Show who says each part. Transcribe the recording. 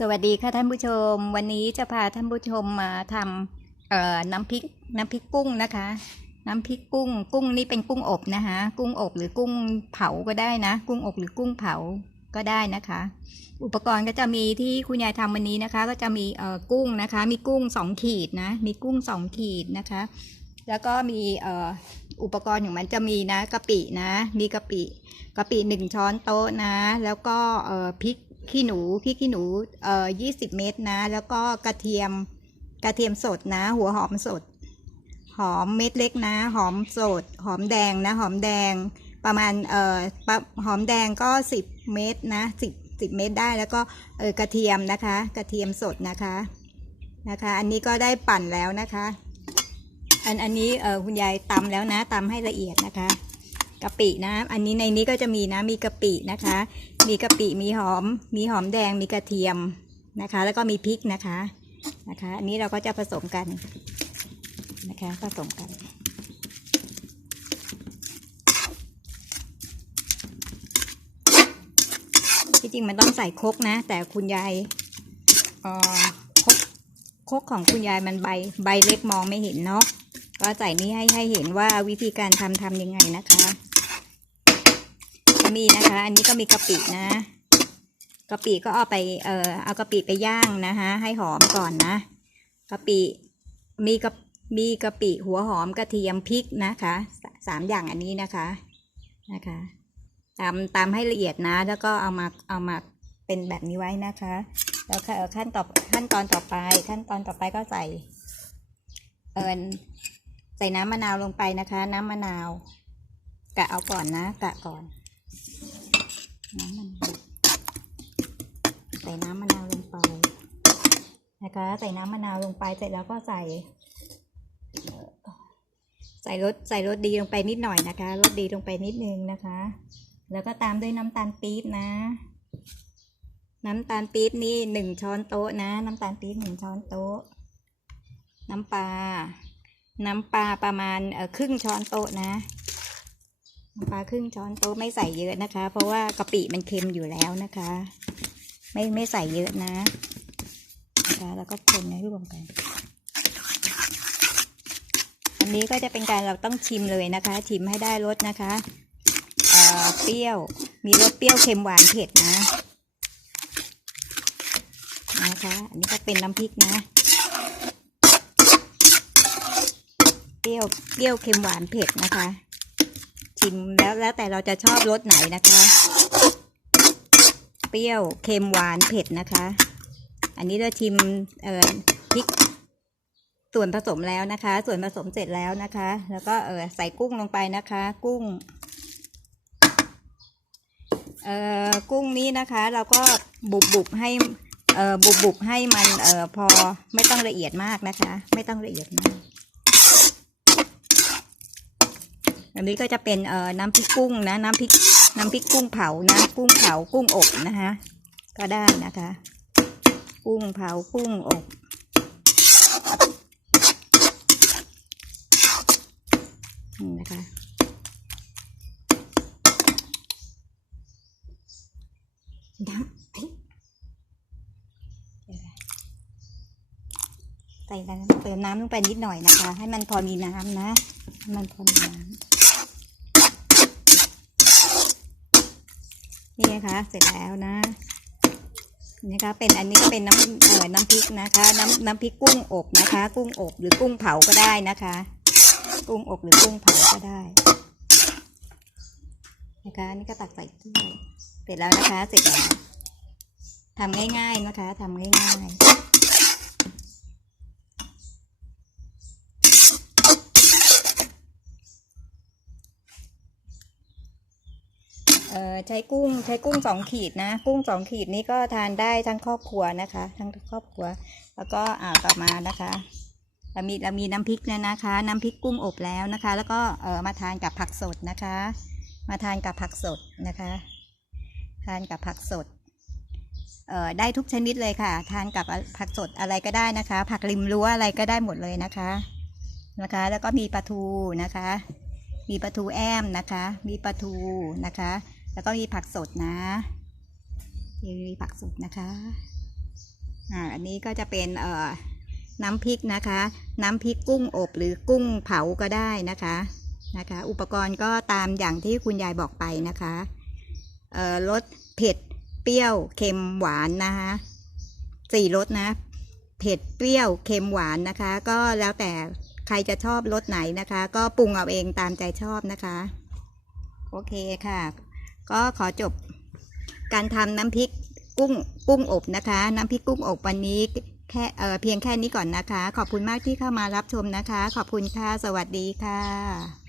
Speaker 1: สวัสดีค่ะท่านผู้ชม วันนี้จะพาท่านผู้ชมมาทำน้ำพริกน้ำพริกกุ้งนะคะ น้ำพริกกุ้ง กุ้งนี่เป็นกุ้งอบนะคะ กุ้งอบหรือกุ้งเผาก็ได้นะ กุ้งอบหรือกุ้งเผาก็ได้นะคะ อุปกรณ์ก็จะมีที่คุณยายทำวันนี้นะคะ ก็จะมีเกุ้งนะคะ มีกุ้งสองขีดนะ มีกุ้งสองขีดนะคะ แล้วก็มีอุปกรณ์ของมันจะมีนะกะปินะ มีกะปิกะปิหนึ่งช้อนโต๊ะนะ แล้วก็พริก ขี้หนูพริกขี้หนูเอ่อยี่สิบเม็ดนะ แล้วก็กระเทียมกระเทียมสดนะ หัวหอมสด หอมเม็ดเล็กนะ หอมสด หอมแดงนะ หอมแดงประมาณเอ่อปหอมแดงก็สิบเม็ดนะสิบสิบเม็ดได้แล้วก็เออกระเทียมนะคะ กระเทียมสดนะคะนะคะ อันนี้ก็ได้ปั่นแล้วนะคะ อันอันนี้เออคุณยายตำแล้วนะตำให้ละเอียดนะคะ กะปินะ อันนี้ในนี้ก็จะมีนะ มีกะปินะคะ มีกะปิ มีหอม มีหอมแดง มีกระเทียมนะคะ แล้วก็มีพริกนะคะ นะคะ อันนี้เราก็จะผสมกันนะคะ ผสมกันที่จริงมันต้องใส่คกนะ แต่คุณยายออคกคกของคุณยายมันใบใบเล็กมองไม่เห็นเนาะก็ใส่นี้ให้ให้เห็นว่าวิธีการทำทำยังไงนะคะ มีนะคะ อันนี้ก็มีกะปินะกะปิก็เอาไปเอ่อเอากะปิไปย่างนะคะให้หอมก่อนนะกะปิมีกะมีกะปิหัวหอมกระเทียมพริกนะคะสามอย่างอันนี้นะคะนะคะตามตามให้ละเอียดนะ แล้วก็เอามาเอามาเป็นแบบนี้ไว้นะคะ แล้วขั้นต่อขั้นตอนต่อไป ขั้นตอนต่อไปก็ใส่เอิญใส่น้ำมะนาวลงไปนะคะ น้ำมะนาวกะเอาก่อนนะ กะก่อนำมะนาวใส่น้ำมะนาวลงไปนะคะ ใส่น้ำมะนาวลงไปเสร็จแล้วก็ใส่ ใส่รสใส่รสดีลงไปนิดหน่อยนะคะรสดีลงไปนิดนึงนะคะ แล้วก็ตามด้วยน้ำตาลปี๊บนะ น้ำตาลปี๊บนี่หนึ่งช้อนโต๊ะนะ น้ำตาลปี๊บหนึ่งช้อนโต๊ะ น้ำปลาน้ำปลาประมาณครึ่งช้อนโต๊ะนะน้ำปลาครึ่งช้อนโต๊ะไม่ใส่เยอะนะคะ เพราะว่ากะปิมันเค็มอยู่แล้วนะคะ ไม่ไม่ใส่เยอะนะนะคะแล้วก็คนให้รวมกัน อันนี้ก็จะเป็นการเราต้องชิมเลยนะคะ ชิมให้ได้รสนะคะเอ่อเปรี้ยว มีรสเปรี้ยวเค็มหวานเผ็ดนะนะคะอันนี้ก็เป็นน้ำพริกนะ เปรี้ยวเปรี้ยวเค็มหวานเผ็ดนะคะ ชิมแล้วแล้วแต่เราจะชอบรสไหนนะคะ รี้ยวเค็มหวานเผ็ดนะคะ อันนี้เราชิมเอ่อพริกส่วนผสมแล้วนะคะ ส่วนผสมเสร็จแล้วนะคะ แล้วก็เออใส่กุ้งลงไปนะคะ กุ้งเอ่อกุ้งนี้นะคะ เราก็บุบบุบให้เอ่อบุบบุบให้มันเอ่อพอไม่ต้องละเอียดมากนะคะ ไม่ต้องละเอียดมาก อันนี้ก็จะเป็นเอ่อน้ำพริกกุ้งนะ น้ำพริกน้ำพริกกุ้งเผานะกุ้งเผากุ้งอบนะคะก็ได้นะคะ กุ้งเผากุ้งอบนี่นะคะน้ำใส่น้ำเติมน้ำลงไปนิดหน่อยนะคะ ให้มันพอมีน้ำนะ มันพอมีน้ำ นี่นะคะเสร็จแล้วนะนี่นะคะเป็นอันนี้ก็เป็นน้ำเอ่อน้ำพริกนะคะ น้ำน้ำพริกกุ้งอบนะคะ กุ้งอบหรือกุ้งเผาก็ได้นะคะ กุ้งอบหรือกุ้งเผาก็ได้ นะคะนนี่ก็ตักใส่ถ้วยเสร็จแล้วนะคะ เสร็จแล้วทำง่ายๆนะคะทำง่ายๆ เอ่อ ใช้กุ้งใช้กุ้งสองขีดนะ กุ้งสองขีดนี้ก็ทานได้ทั้งครอบครัวนะคะ ทั้งครอบครัว แล้วก็อ่าต่อมานะคะเรามีเรามีน้ำพริกเนี่ยนะคะ น้ำพริกกุ้งอบแล้วนะคะ แล้วก็เออมาทานกับผักสดนะคะ มาทานกับผักสดนะคะ ทานกับผักสดเอ่อได้ทุกชนิดเลยค่ะ ทานกับผักสดอะไรก็ได้นะคะ ผักริมรั้วอะไรก็ได้หมดเลยนะคะนะคะ แล้วก็มีปลาทูนะคะ มีปลาทูแอมนะคะ มีปลาทูนะคะ แล้วก็มีผักสดนะมีผักสดนะคะอ่าอันนี้ก็จะเป็นเอ่อน้ำพริกนะคะ น้ำพริกกุ้งอบหรือกุ้งเผาก็ได้นะคะนะคะ อุปกรณ์ก็ตามอย่างที่คุณยายบอกไปนะคะเอ่อรสเผ็ดเปรี้ยวเค็มหวานนะคะสี่รสนะ เผ็ดเปรี้ยวเค็มหวานนะคะ ก็แล้วแต่ใครจะชอบรสไหนนะคะ ก็ปรุงเอาเองตามใจชอบนะคะ โอเคค่ะ ก็ขอจบการทำน้ำพริกกุ้งกุ้งอบนะคะ น้ำพริกกุ้งอบวันนี้แค่เออเพียงแค่นี้ก่อนนะคะ ขอบคุณมากที่เข้ามารับชมนะคะ ขอบคุณค่ะ สวัสดีค่ะ